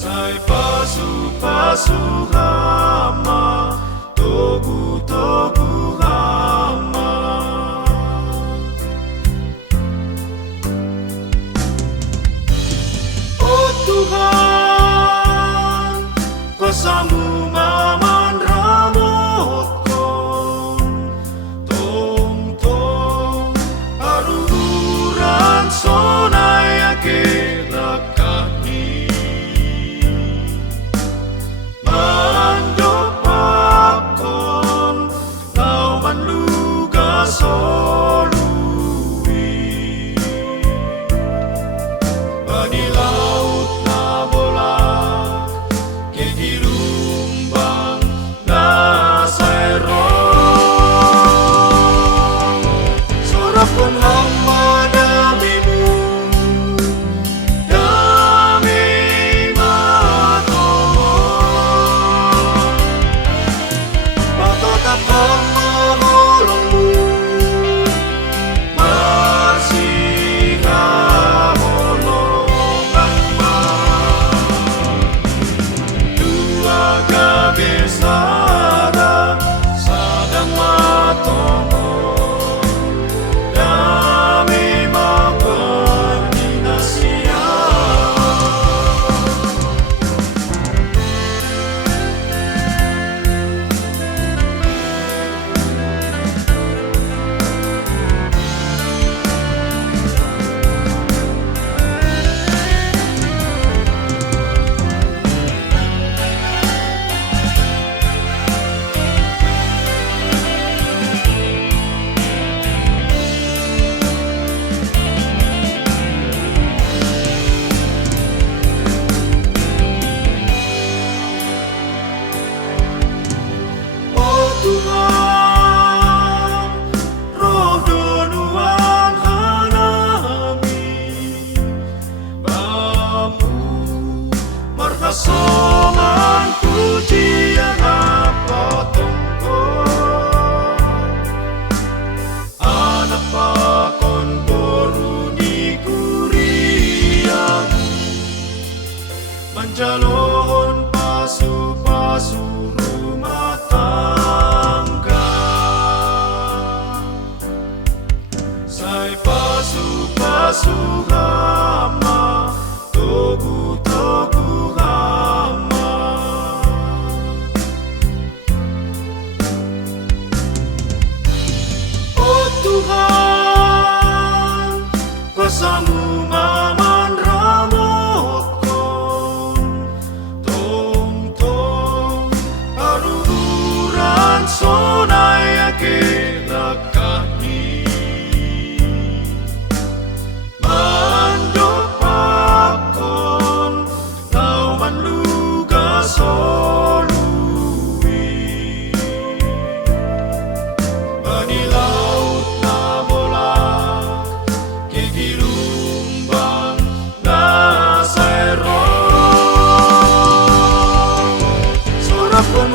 Sai pasu-pasu hama, togu-togu hama. Oh Tuhan, kuasa-Mu maman ramotkan, tong-tong aruran sonai ake lakani. Mandok pakon, lawan luga solui. Bani laut na bola, ke dirumbang na sairong. Sorapkan hamba damimu, dami matolong. Patotap hamba nolongmu, marsiha monolongkanma. Dua kabesara sadang matongo, dami maperninasia. Oh Tuhan, roh donuan hanami, Bamu markasoman pujian apa tongko. Anak pakon boruni kuriamu, manjalon pasu-pasu rumah tangga. Sai pasu-pasu hama, togu-togu hama. Oh Tuhan, kuasa-Mu maman ramotkan, tong-tong aruran sonai ake lakani. Mandok pakon, lawan luga solui. Bani laut na bola, ke dirumbang na sairong. Sorapkan